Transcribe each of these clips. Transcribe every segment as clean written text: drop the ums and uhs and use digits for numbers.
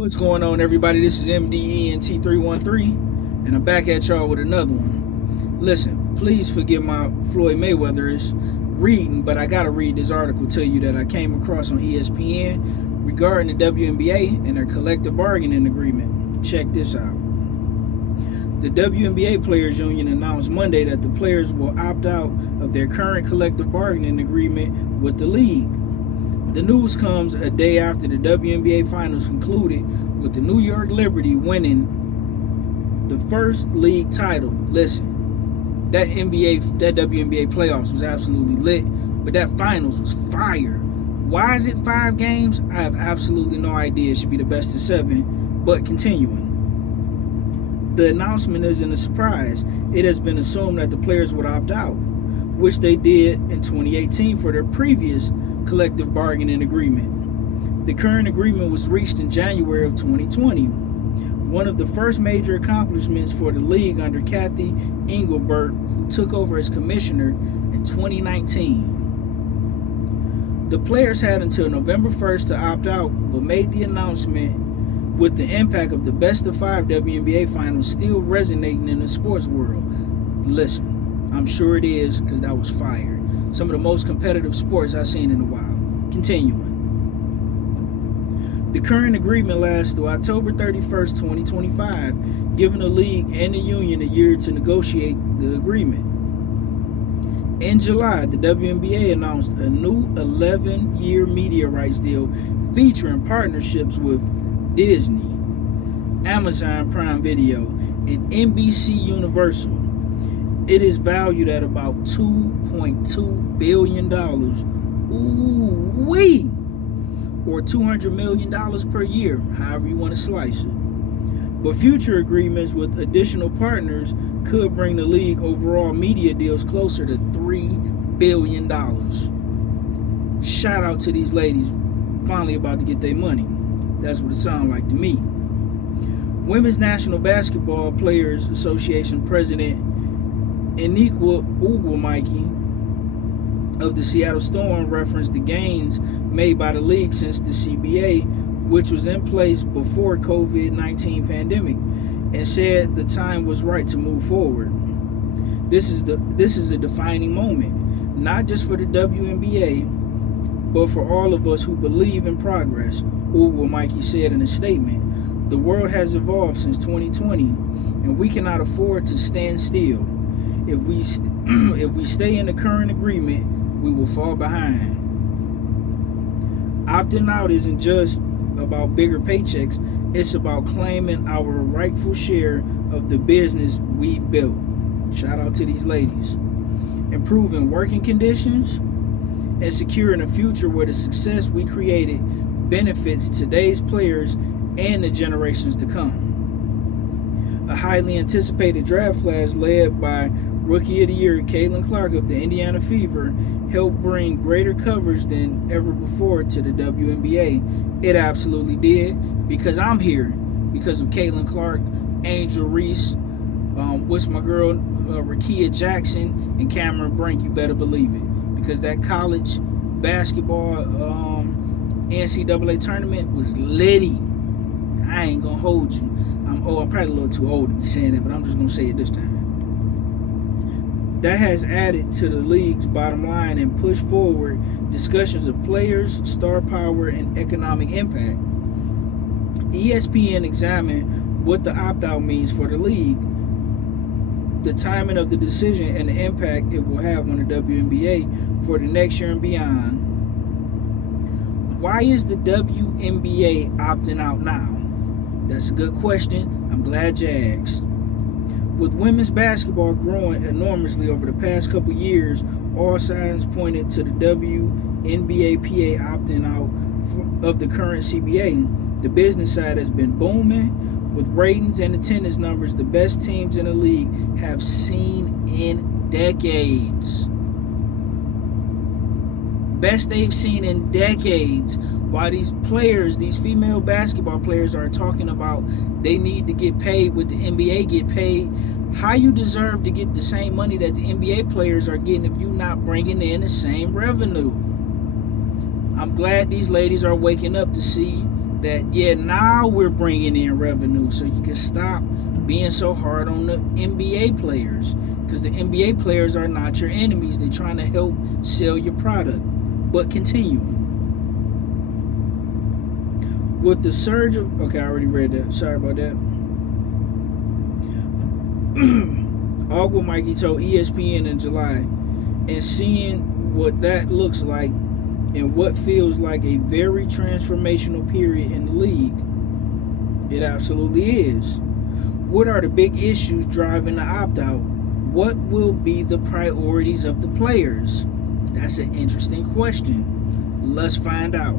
What's going on, everybody? This is MDENT313, and I'm back at y'all with another one. Listen, please forgive my Floyd Mayweather-ish reading, but I gotta read this article to you that I came across on ESPN regarding the WNBA and their collective bargaining agreement. Check this out. The WNBA Players Union announced Monday that the players will opt out of their current collective bargaining agreement with the league. The news comes a day after the WNBA Finals concluded with the New York Liberty winning the first league title. Listen, that WNBA playoffs was absolutely lit, but that Finals was fire. Why is it 5 games? I have absolutely no idea. It should be the best of 7, but continuing. The announcement isn't a surprise. It has been assumed that the players would opt out, which they did in 2018 for their previous collective bargaining agreement. The current agreement was reached in January of 2020, one of the first major accomplishments for the league under Kathy Engelbert, who took over as commissioner in 2019. The players had until November 1st to opt out, but made the announcement with the impact of the best of 5 WNBA finals still resonating in the sports world. Listen, I'm sure it is, because that was fire. Some of the most competitive sports I've seen in a while. Continuing. The current agreement lasts through October 31st, 2025, giving the league and the union a year to negotiate the agreement. In July, the WNBA announced a new 11-year media rights deal featuring partnerships with Disney, Amazon Prime Video, and NBC Universal. It is valued at about $2.2 billion, ooh-wee, or $200 million per year, however you want to slice it. But future agreements with additional partners could bring the league overall media deals closer to $3 billion. Shout out to these ladies finally about to get their money. That's what it sounds like to me. Women's National Basketball Players Association President Eniqua Ugwumaiki of the Seattle Storm referenced the gains made by the league since the CBA, which was in place before COVID-19 pandemic, and said the time was right to move forward. This is a defining moment, not just for the WNBA, but for all of us who believe in progress, Ugwumaiki said in a statement. The world has evolved since 2020, and we cannot afford to stand still. If we stay in the current agreement, we will fall behind. Opting out isn't just about bigger paychecks, it's about claiming our rightful share of the business we've built. Shout out to these ladies. Improving working conditions and securing a future where the success we created benefits today's players and the generations to come. A highly anticipated draft class led by Rookie of the Year Caitlin Clark of the Indiana Fever helped bring greater coverage than ever before to the WNBA. It absolutely did, because I'm here because of Caitlin Clark, Angel Reese, what's my girl, Rakia Jackson, and Cameron Brink. You better believe it, because that college basketball NCAA tournament was litty. I ain't gonna hold you. I'm probably a little too old to be saying that, but I'm just gonna say it this time. That has added to the league's bottom line and pushed forward discussions of players, star power, and economic impact. ESPN examined what the opt-out means for the league, the timing of the decision, and the impact it will have on the WNBA for the next year and beyond. Why is the WNBA opting out now? That's a good question. I'm glad you asked. With women's basketball growing enormously over the past couple years, all signs pointed to the WNBA PA opting out of the current CBA. The business side has been booming, with ratings and attendance numbers the best teams in the league have seen in decades. Best they've seen in decades. While these players, these female basketball players, are talking about they need to get paid what the NBA get paid, how you deserve to get the same money that the NBA players are getting if you're not bringing in the same revenue? I'm glad these ladies are waking up to see that, yeah, now we're bringing in revenue, so you can stop being so hard on the NBA players, because the NBA players are not your enemies. They're trying to help sell your product. But continuing. With the surge of... Okay, I already read that. Sorry about that. Agua Mikey told ESPN in July, and seeing what that looks like in what feels like a very transformational period in the league. It absolutely is. What are the big issues driving the opt-out? What will be the priorities of the players? That's an interesting question. Let's find out.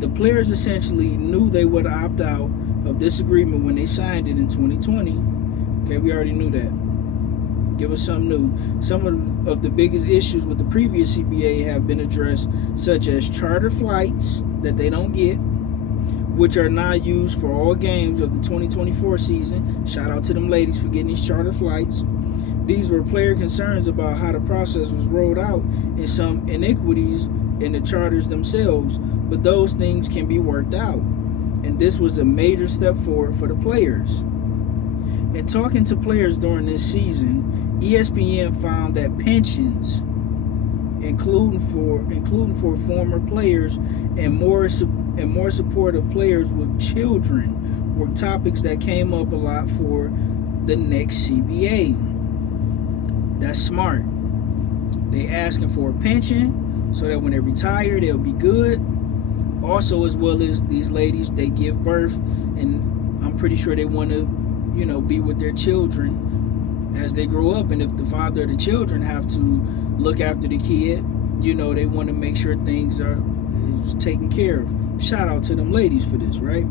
The players essentially knew they would opt out of this agreement when they signed it in 2020. Okay, we already knew that. Give us something new. Some of the biggest issues with the previous CBA have been addressed, such as charter flights that they don't get, which are now used for all games of the 2024 season. Shout out to them ladies for getting these charter flights. These were player concerns about how the process was rolled out and some inequities in the charters themselves, but those things can be worked out. And this was a major step forward for the players. In talking to players during this season, ESPN found that pensions, including for former players and more supportive players with children, were topics that came up a lot for the next CBA. That's smart. They asking for a pension so that when they retire, they'll be good. Also, as well as these ladies, they give birth, and I'm pretty sure they want to, be with their children as they grow up. And if the father of the children have to look after the kid, they want to make sure things are taken care of. Shout out to them ladies for this, right?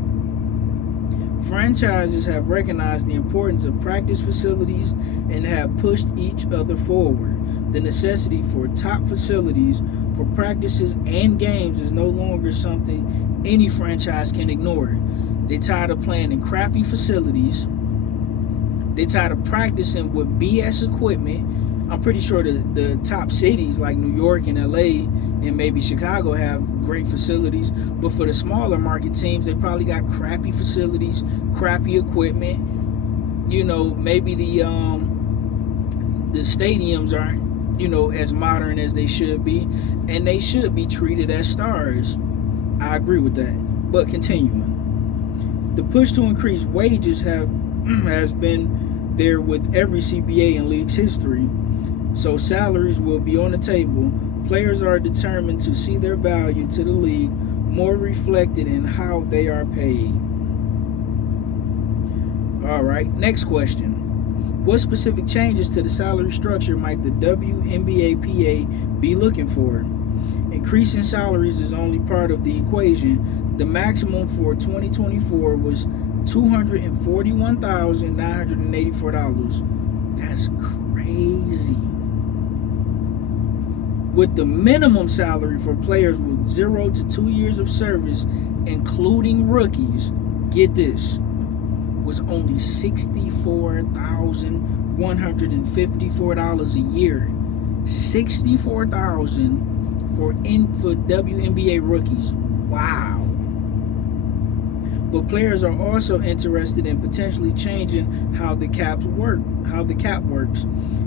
Franchises have recognized the importance of practice facilities and have pushed each other forward. The necessity for top facilities for practices and games is no longer something any franchise can ignore. They're tired of playing in crappy facilities. They're tired of practicing with BS equipment. I'm pretty sure the top cities like New York and LA and maybe Chicago have great facilities, but for the smaller market teams, they probably got crappy facilities, crappy equipment. Maybe the stadiums aren't, as modern as they should be, and they should be treated as stars. I agree with that. But continuing, the push to increase wages has been there with every CBA in league's history. So salaries will be on the table. Players are determined to see their value to the league more reflected in how they are paid. All right, next question. What specific changes to the salary structure might the WNBA PA be looking for? Increasing salaries is only part of the equation. The maximum for 2024 was $241,984. That's crazy. With the minimum salary for players with 0 to 2 years of service, including rookies, get this, was only $64,154 a year. $64,000 for WNBA rookies. Wow. But players are also interested in potentially changing how the cap works.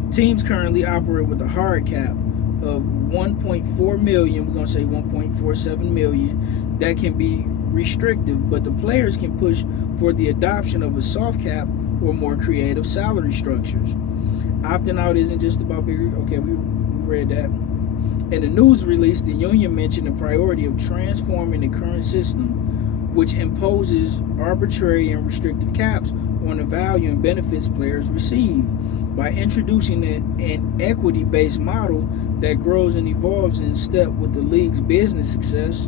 Teams currently operate with a hard cap of 1.4 million, we're going to say 1.47 million, that can be restrictive, but the players can push for the adoption of a soft cap or more creative salary structures. Opting out isn't just about bigger. Okay, we read that. In a news release, the union mentioned the priority of transforming the current system, which imposes arbitrary and restrictive caps on the value and benefits players receive, by introducing an equity-based model that grows and evolves in step with the league's business success.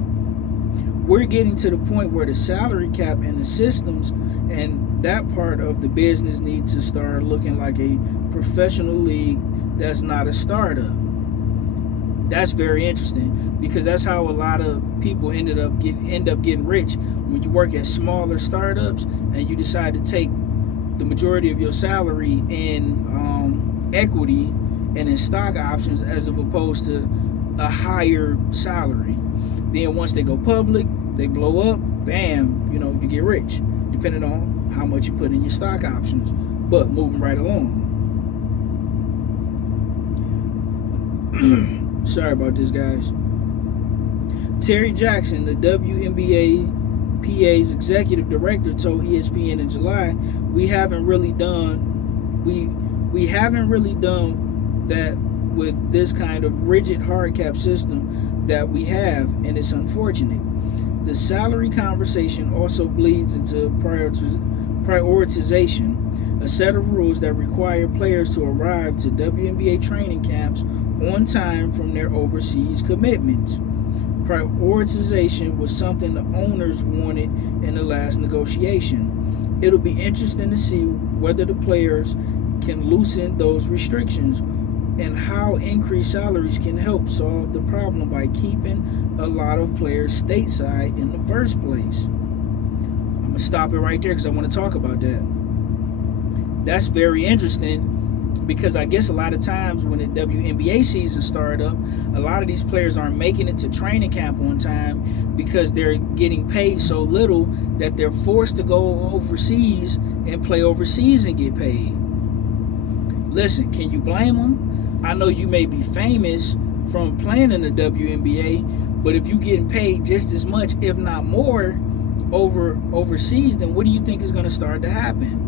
We're getting to the point where the salary cap and the systems and that part of the business needs to start looking like a professional league that's not a startup. That's very interesting, because that's how a lot of people end up getting rich. When you work at smaller startups and you decide to take the majority of your salary in equity and in stock options as opposed to a higher salary. Then once they go public, they blow up, bam, you get rich, depending on how much you put in your stock options. But moving right along. Sorry about this, guys. Terry Jackson, the WNBA PA's executive director, told ESPN in July, we haven't really done that with this kind of rigid hard cap system that we have, and it's unfortunate. The salary conversation also bleeds into prioritization, a set of rules that require players to arrive to WNBA training camps on time from their overseas commitments. Prioritization was something the owners wanted in the last negotiation. It'll be interesting to see whether the players can loosen those restrictions and how increased salaries can help solve the problem by keeping a lot of players stateside in the first place. I'm going to stop it right there because I want to talk about that. That's very interesting, because I guess a lot of times when the WNBA season started up, a lot of these players aren't making it to training camp on time because they're getting paid so little that they're forced to go overseas and play overseas and get paid. Listen, can you blame them? I know you may be famous from playing in the WNBA, but if you're getting paid just as much, if not more, overseas, then what do you think is going to start to happen?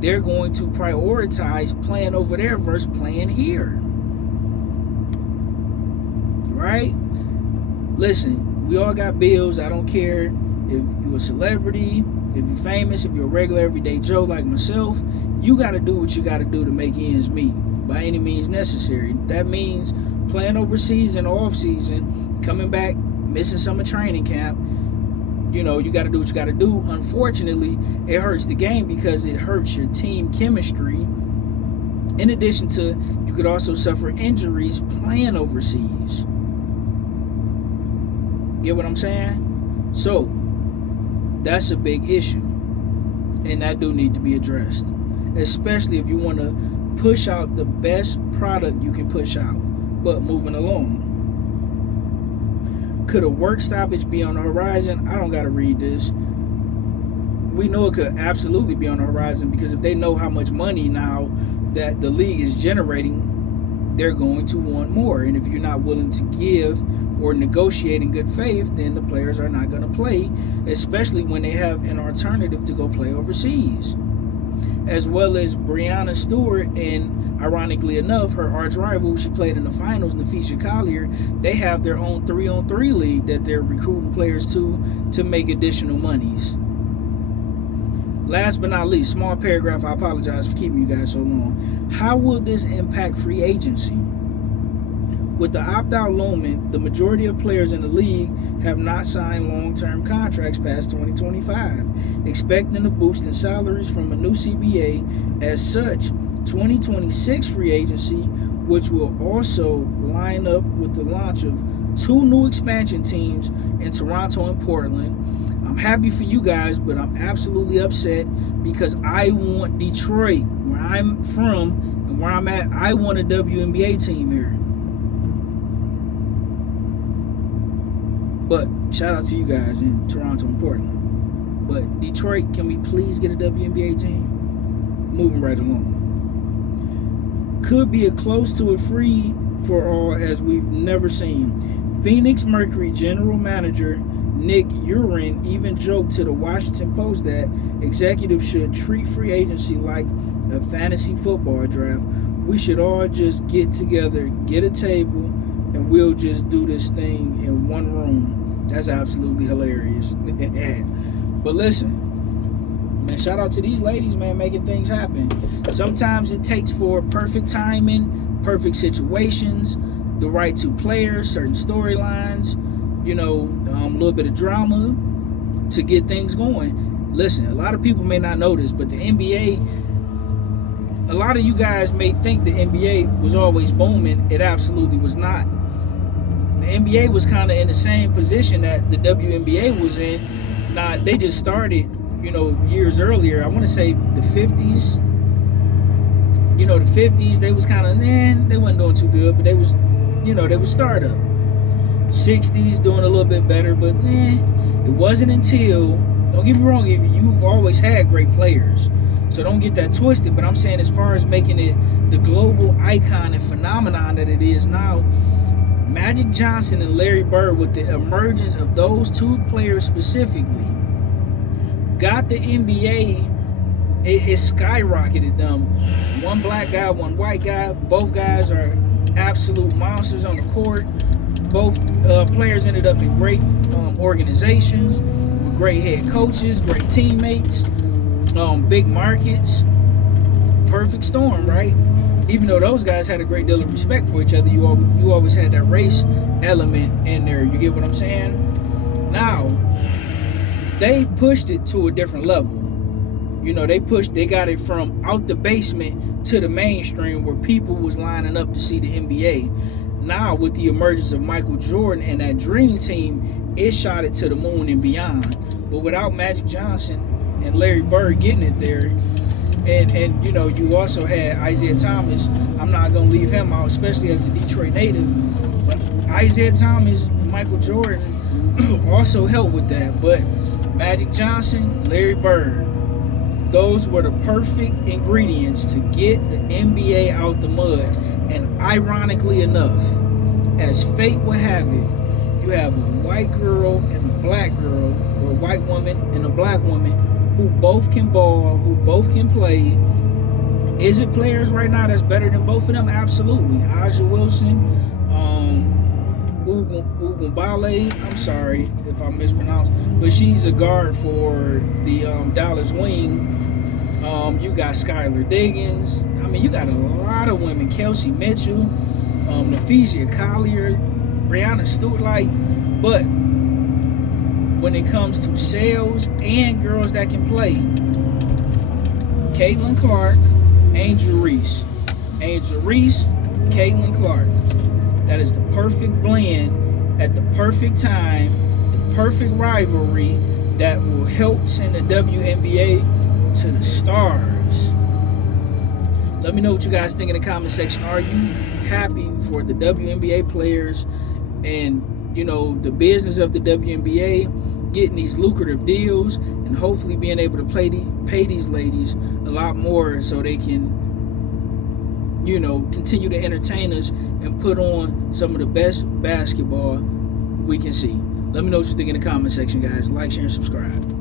They're going to prioritize playing over there versus playing here. Right? Listen, we all got bills. I don't care if you're a celebrity, if you're famous, if you're a regular everyday Joe like myself. You got to do what you got to do to make ends meet by any means necessary. That means playing overseas in the off season, coming back, missing some of training camp. You got to do what you got to do. Unfortunately, it hurts the game because it hurts your team chemistry. In addition to, you could also suffer injuries playing overseas. Get what I'm saying? So, that's a big issue. And that do need to be addressed. Especially if you want to push out the best product you can push out. But moving along. Could a work stoppage be on the horizon? I don't got to read this. We know it could absolutely be on the horizon, because if they know how much money now that the league is generating, they're going to want more. And if you're not willing to give or negotiate in good faith, then the players are not going to play, especially when they have an alternative to go play overseas. As well as Breanna Stewart and, ironically enough, her arch rival, she played in the finals, Nafisha Collier, they have their own 3-on-3 league that they're recruiting players to make additional monies. Last but not least, small paragraph, I apologize for keeping you guys so long. How will this impact free agency? With the opt-out looming, the majority of players in the league have not signed long-term contracts past 2025, expecting a boost in salaries from a new CBA. As such, 2026 free agency, which will also line up with the launch of 2 new expansion teams in Toronto and Portland. I'm happy for you guys, but I'm absolutely upset because I want Detroit, where I'm from and where I'm at, I want a WNBA team here. But shout out to you guys in Toronto and Portland. But Detroit, can we please get a WNBA team? Moving right along. Could be a close to a free for all as we've never seen. Phoenix Mercury general manager Nick Urin even joked to the Washington Post that executives should treat free agency like a fantasy football draft. We should all just get together, get a table, and we'll just do this thing in one room. That's absolutely hilarious. But listen, man, shout out to these ladies, man, making things happen. Sometimes it takes for perfect timing, perfect situations, the right 2 players, certain storylines, a little bit of drama to get things going. Listen, a lot of people may not know this, but the NBA, a lot of you guys may think the NBA was always booming. It absolutely was not. The NBA was kind of in the same position that the WNBA was in. Now, they just started, years earlier. I want to say the 50s. The 50s, they was kind of, they wasn't doing too good, but they was, they was startup. 60s doing a little bit better, but It wasn't until, don't get me wrong, you've always had great players, so don't get that twisted, but I'm saying as far as making it the global icon and phenomenon that it is now, Magic Johnson and Larry Bird, with the emergence of those two players specifically, got the NBA, it skyrocketed them. One black guy, one white guy. Both guys are absolute monsters on the court. Both players ended up in great organizations with great head coaches, great teammates, big markets. Perfect storm, right? Even though those guys had a great deal of respect for each other, you always had that race element in there. You get what I'm saying? Now, they pushed it to a different level. You know, they got it from out the basement to the mainstream where people was lining up to see the NBA. Now, with the emergence of Michael Jordan and that dream team, it shot it to the moon and beyond. But without Magic Johnson and Larry Bird getting it there, and you know, you also had Isaiah Thomas. I'm not going to leave him out, especially as a Detroit native. But Isaiah Thomas, Michael Jordan also helped with that. But Magic Johnson, Larry Bird, those were the perfect ingredients to get the NBA out the mud. And ironically enough, as fate would have it, you have a white girl and a black girl, or a white woman and a black woman, who both can ball, who both can play. Is it players right now that's better than both of them? Absolutely. Aja Wilson, Ugumbale, I'm sorry if I mispronounced, but she's a guard for the Dallas Wing. You got Skylar Diggins. I mean, you got a lot of women. Kelsey Mitchell, Nephesia Collier, Brianna Stewart. But when it comes to sales and girls that can play, Caitlin Clark, Angel Reese. Angel Reese, Caitlin Clark. That is the perfect blend at the perfect time, the perfect rivalry that will help send the WNBA to the stars. Let me know what you guys think in the comment section. Are you happy for the WNBA players and, you know, the business of the WNBA getting these lucrative deals and hopefully being able to pay these ladies a lot more so they can, you know, continue to entertain us and put on some of the best basketball we can see? Let me know what you think in the comment section, guys. Like, share, and subscribe.